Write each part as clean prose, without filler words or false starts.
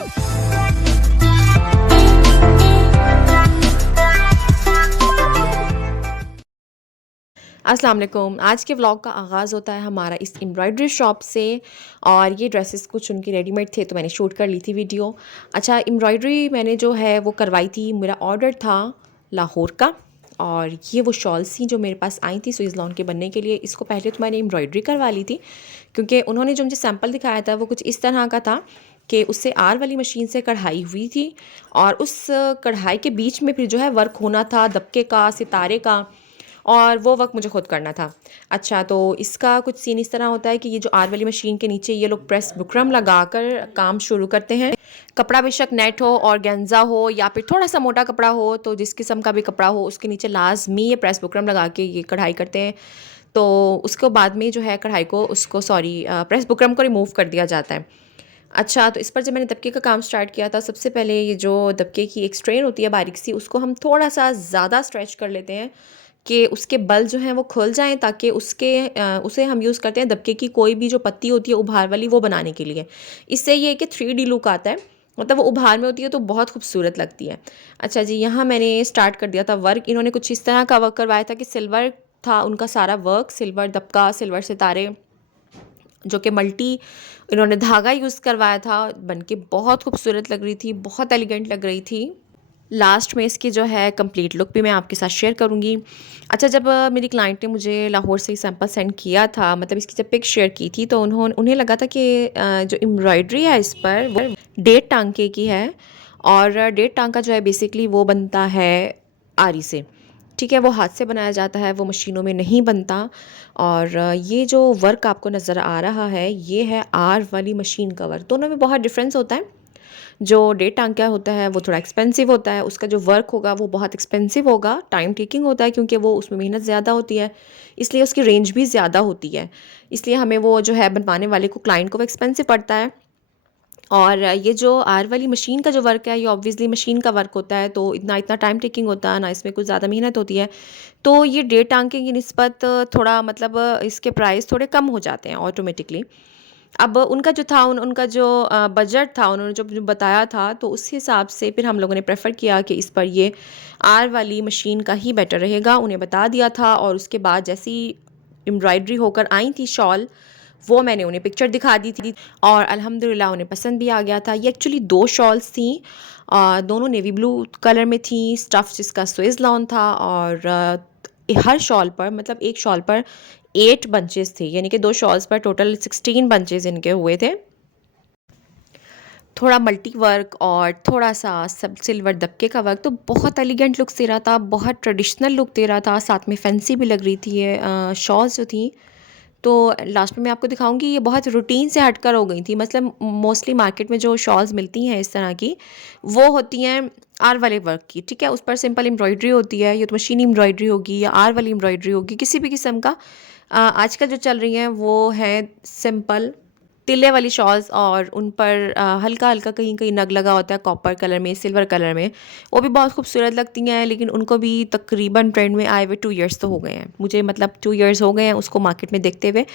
अस्सलाम वालेकुम। आज के व्लॉग का आगाज़ होता है हमारा इस एम्ब्रॉयडरी शॉप से। और ये ड्रेसेस कुछ उनके रेडीमेड थे तो मैंने शूट कर ली थी वीडियो। अच्छा, एम्ब्रॉयडरी मैंने जो है वो करवाई थी, मेरा ऑर्डर था लाहौर का। और ये वो शॉल्स थी जो मेरे पास आई थी स्विस लॉन के बनने के लिए। इसको पहले तो मैंने एम्ब्रॉयडरी करवा ली थी क्योंकि उन्होंने जो मुझे सैम्पल दिखाया था वो कुछ इस तरह का था कि उससे आर वाली मशीन से कढ़ाई हुई थी और उस कढ़ाई के बीच में फिर जो है वर्क होना था दबके का, सितारे का, और वो वर्क मुझे खुद करना था। अच्छा, तो इसका कुछ सीन इस तरह होता है कि ये जो आर वाली मशीन के नीचे ये लोग प्रेस बुकरम लगाकर काम शुरू करते हैं। कपड़ा बेशक नेट हो और गेंजा हो या फिर थोड़ा सा मोटा कपड़ा हो, तो जिस किस्म का भी कपड़ा हो उसके नीचे लाजमी ये प्रेस बुकरम लगा के ये कढ़ाई करते हैं। तो उसके बाद में जो है कढ़ाई को प्रेस बुकरम को रिमूव कर दिया जाता है। अच्छा, तो इस पर जब मैंने दबके का काम स्टार्ट किया था, सबसे पहले ये जो दबके की एक स्ट्रेन होती है बारीक सी, उसको हम थोड़ा सा ज़्यादा स्ट्रेच कर लेते हैं कि उसके बल जो हैं वो खुल जाएं, ताकि उसे हम यूज़ करते हैं दबके की कोई भी जो पत्ती होती है उभार वाली, वो बनाने के लिए। इससे ये है कि 3D लुक आता है, मतलब वो उभार में होती है तो बहुत खूबसूरत लगती है। अच्छा जी, यहाँ मैंने स्टार्ट कर दिया था वर्क। इन्होंने कुछ इस तरह का वर्क करवाया था कि सिल्वर था उनका सारा वर्क, सिल्वर दबका, सिल्वर सितारे, जो कि मल्टी इन्होंने धागा यूज़ करवाया था। बनके बहुत खूबसूरत लग रही थी, बहुत एलिगेंट लग रही थी। लास्ट में इसकी जो है कंप्लीट लुक भी मैं आपके साथ शेयर करूँगी। अच्छा, जब मेरी क्लाइंट ने मुझे लाहौर से ही सैंपल सेंड किया था, मतलब इसकी जब पिक शेयर की थी, तो उन्हें लगा था कि जो एम्ब्रॉयडरी है इस पर वो डेढ़ टांके की है। और डेढ़ टांका जो है बेसिकली वो बनता है आरी से। ठीक है, वो हाथ से बनाया जाता है, वो मशीनों में नहीं बनता। और ये जो वर्क आपको नज़र आ रहा है ये है आर वाली मशीन का वर्क। दोनों में बहुत डिफरेंस होता है। जो डेढ़ टांका होता है वो थोड़ा एक्सपेंसिव होता है, उसका जो वर्क होगा वो बहुत एक्सपेंसिव होगा, टाइम टेकिंग होता है क्योंकि वो उसमें मेहनत ज़्यादा होती है, इसलिए उसकी रेंज भी ज़्यादा होती है। इसलिए हमें वो जो है बनवाने वाले को, क्लाइंट को, वो एक्सपेंसिव पड़ता है। और ये जो आर वाली मशीन का जो वर्क है ये ऑब्वियसली मशीन का वर्क होता है, तो इतना इतना टाइम टेकिंग होता है ना, इसमें कुछ ज़्यादा मेहनत होती है। तो ये डेढ़ टांके की निस्बत थोड़ा, मतलब इसके प्राइस थोड़े कम हो जाते हैं ऑटोमेटिकली। अब उनका जो था उनका जो बजट था, उन्होंने जो बताया था, तो उस हिसाब से फिर हम लोगों ने प्रेफर किया कि इस पर ये आर वाली मशीन का ही बेटर रहेगा। उन्हें बता दिया था और उसके बाद जैसी एम्ब्रॉयडरी होकर आई थी शॉल, वो मैंने उन्हें पिक्चर दिखा दी थी और अल्हम्दुलिल्लाह उन्हें पसंद भी आ गया था। ये एक्चुअली दो शॉल्स थी, दोनों नेवी ब्लू कलर में थी। स्टफ़ जिसका स्विस लॉन था और हर शॉल पर, मतलब एक शॉल पर 8 बंचेस थे, यानी कि दो शॉल्स पर टोटल 16 बंचेस इनके हुए थे। थोड़ा मल्टी वर्क और थोड़ा सा सब सिल्वर दबके का वर्क, तो बहुत एलिगेंट लुक दे रहा था, बहुत ट्रेडिशनल लुक दे रहा था, साथ में फैंसी भी लग रही थी ये शॉल्स जो थी। तो लास्ट में मैं आपको दिखाऊंगी, ये बहुत रूटीन से हटकर हो गई थी। मतलब मोस्टली मार्केट में जो शॉल्स मिलती हैं इस तरह की, वो होती हैं आर वाले वर्क की। ठीक है, उस पर सिंपल एम्ब्रॉयडरी होती है, या तो मशीन एम्ब्रॉयडरी होगी या आर वाली एम्ब्रॉयडरी होगी, किसी भी किस्म का। आजकल जो चल रही हैं वो है सिंपल तिल्ले वाली शॉल्स, और उन पर हल्का हल्का कहीं कहीं नग लगा होता है कॉपर कलर में, सिल्वर कलर में। वो भी बहुत खूबसूरत लगती हैं, लेकिन उनको भी तकरीबन ट्रेंड में आए हुए 2 इयर्स तो हो गए हैं मुझे, मतलब 2 इयर्स हो गए हैं उसको मार्केट में देखते हुए।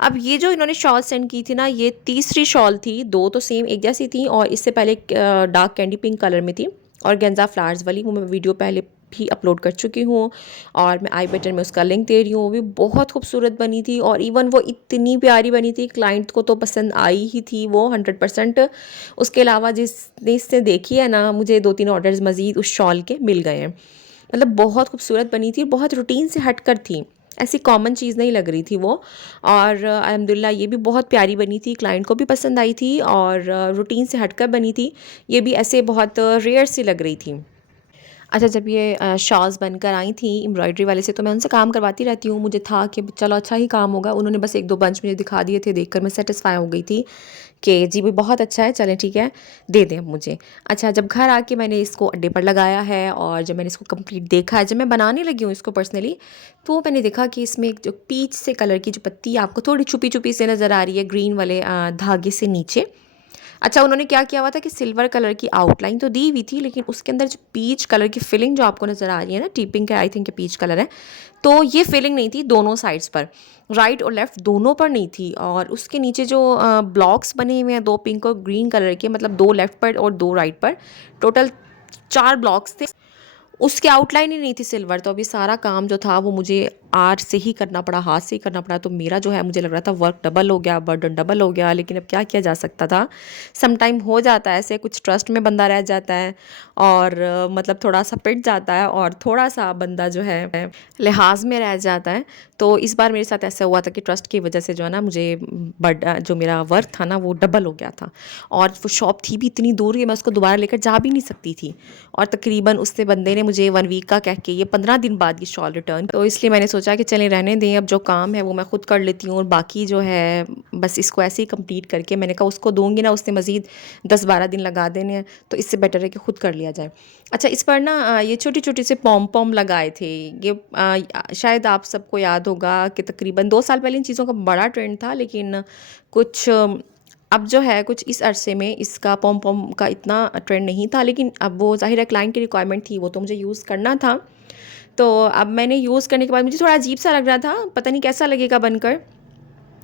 अब ये जो इन्होंने शॉल सेंड की थी ना, ये तीसरी शॉल थी। दो तो सेम एक जैसी थी और इससे पहले डार्क कैंडी पिंक कलर में थी और गेंजा फ्लावर्स वाली, वो मैं वीडियो पहले भी अपलोड कर चुकी हूँ और मैं आई बटन में उसका लिंक दे रही हूँ। वो भी बहुत खूबसूरत बनी थी और इवन वो इतनी प्यारी बनी थी, क्लाइंट को तो पसंद आई ही थी वो 100%। उसके अलावा जिसने इससे देखी है ना, मुझे 2-3 ऑर्डर्स मज़ीद उस शॉल के मिल गए हैं। मतलब बहुत खूबसूरत बनी थी, बहुत रूटीन से हटकर थी, ऐसी कॉमन चीज़ नहीं लग रही थी वो। और अल्हम्दुलिल्लाह ये भी बहुत प्यारी बनी थी, क्लाइंट को भी पसंद आई थी और रूटीन से हटकर बनी थी। ये भी ऐसे बहुत रेयर सी लग रही थी। अच्छा, जब ये शॉल्स बनकर आई थी एम्ब्रॉयडरी वाले से, तो मैं उनसे काम करवाती रहती हूँ। मुझे था कि चलो अच्छा ही काम होगा। उन्होंने बस 1-2 बंच मुझे दिखा दिए थे, देखकर मैं सेटिस्फाई हो गई थी कि जी भी बहुत अच्छा है, चलें ठीक है, दे दें अब मुझे। अच्छा, जब घर आके मैंने इसको अड्डे पर लगाया है और जब मैंने इसको कंप्लीट देखा है, जब मैं बनाने लगी हूँ इसको पर्सनली, तो मैंने देखा कि इसमें एक जो पीच से कलर की जो पत्ती आपको थोड़ी छुपी छुपी से नज़र आ रही है ग्रीन वाले धागे से नीचे। अच्छा, उन्होंने क्या किया हुआ था कि सिल्वर कलर की आउटलाइन तो दी हुई थी, लेकिन उसके अंदर जो पीच कलर की फिलिंग जो आपको नज़र आ रही है ना, टीपिंग का आई थिंक पीच कलर है, तो ये फिलिंग नहीं थी दोनों साइड्स पर, राइट और लेफ़्ट दोनों पर नहीं थी। और उसके नीचे जो ब्लॉक्स बने हुए हैं 2 पिंक और ग्रीन कलर के, मतलब 2 लेफ़्ट पर और 2 राइट पर, टोटल 4 ब्लॉक्स थे। उसकी आउटलाइन ही नहीं थी सिल्वर, तो अभी सारा काम जो था वो मुझे आर्ट से ही करना पड़ा, हाथ से ही करना पड़ा। तो मेरा जो है मुझे लग रहा था वर्क डबल हो गया, बर्डन डबल हो गया, लेकिन अब क्या किया जा सकता था। सम टाइम हो जाता है ऐसे, कुछ ट्रस्ट में बंदा रह जाता है और मतलब थोड़ा-सा पिट जाता है और थोड़ा-सा बंदा जो है लिहाज़ में रह जाता है। तो इस बार मेरे साथ ऐसा हुआ था कि ट्रस्ट की वज़ह से जो है ना मुझे जो मेरा वर्क था ना वो डबल हो गया था। और वो शॉप थी भी इतनी दूर कि मैं उसको दोबारा लेकर जा भी नहीं सकती थी। और तकरीबन उससे बंदे ने मुझे 1 वीक का कह के ये 15 दिन बाद ये शॉल रिटर्न, तो इसलिए मैंने सोचा कि चलें रहने दें, अब जो काम है वो मैं खुद कर लेती हूँ और बाकी जो है बस इसको ऐसे ही कंप्लीट करके, मैंने कहा उसको दूँगी ना, उसने मज़ीद 10-12 दिन लगा देने हैं, तो इससे बेटर है कि खुद कर लिया जाए। अच्छा, इस पर ना ये छोटी-छोटी से पॉम-पॉम लगाए थे। ये शायद आप सबको याद होगा कि तकरीबन 2 साल पहले इन चीज़ों का बड़ा ट्रेंड था, लेकिन कुछ अब जो है कुछ इस अरसे में इसका पॉम-पॉम का इतना ट्रेंड नहीं था, लेकिन अब वो ज़ाहिर है क्लाइंट की रिक्वायरमेंट थी, वो तो मुझे यूज़ करना था। तो अब मैंने यूज़ करने के बाद मुझे थोड़ा अजीब-सा लग रहा था, पता नहीं कैसा लगेगा बनकर,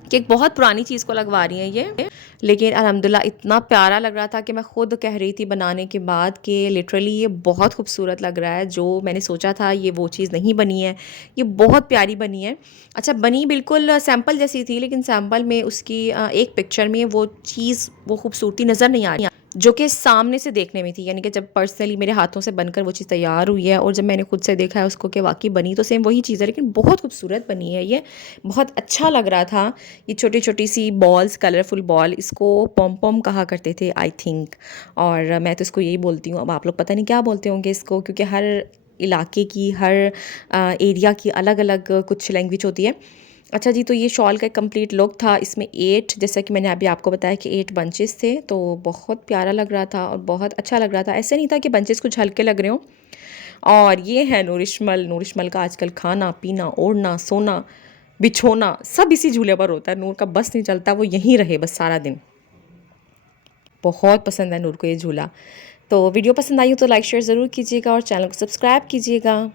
कि एक बहुत पुरानी चीज़ को लगवा रही हैं ये। लेकिन अल्हम्दुलिल्लाह इतना प्यारा लग रहा था कि मैं खुद कह रही थी बनाने के बाद कि लिटरली ये बहुत खूबसूरत लग रहा है, जो मैंने सोचा था ये वो चीज़ नहीं बनी है, ये बहुत प्यारी बनी है। अच्छा, बनी बिल्कुल सैंपल जैसी थी, लेकिन सैंपल में उसकी एक पिक्चर में वो चीज़, वो खूबसूरती नज़र नहीं आ रही, जो कि सामने से देखने में थी। यानी कि जब पर्सनली मेरे हाथों से बनकर वो चीज़ तैयार हुई है और जब मैंने खुद से देखा है उसको कि वाक़ई बनी तो सेम वही चीज़ है, लेकिन बहुत खूबसूरत बनी है ये, बहुत अच्छा लग रहा था। ये छोटी-छोटी सी बॉल्स, कलरफुल बॉल, इसको पॉम-पॉम कहा करते थे आई थिंक, और मैं तो इसको यही बोलती हूँ। अब आप लोग पता नहीं क्या बोलते होंगे इसको, क्योंकि हर इलाके की, हर एरिया की अलग-अलग कुछ लैंग्वेज होती है। अच्छा जी, तो ये शॉल का एक कंप्लीट लुक था। इसमें 8, जैसा कि मैंने अभी आपको बताया कि 8 बंचेस थे, तो बहुत प्यारा लग रहा था और बहुत अच्छा लग रहा था। ऐसे नहीं था कि बंचेस कुछ हल्के लग रहे हों। और ये है नूरिशमल। नूरिशमल का आजकल खाना-पीना, ओढ़ना, सोना, बिछोना सब इसी झूले पर होता है। नूर का बस नहीं चलता वो यहीं रहे बस सारा दिन। बहुत पसंद है नूर को ये झूला। तो वीडियो पसंद आई हो तो लाइक शेयर ज़रूर कीजिएगा और चैनल को सब्सक्राइब कीजिएगा।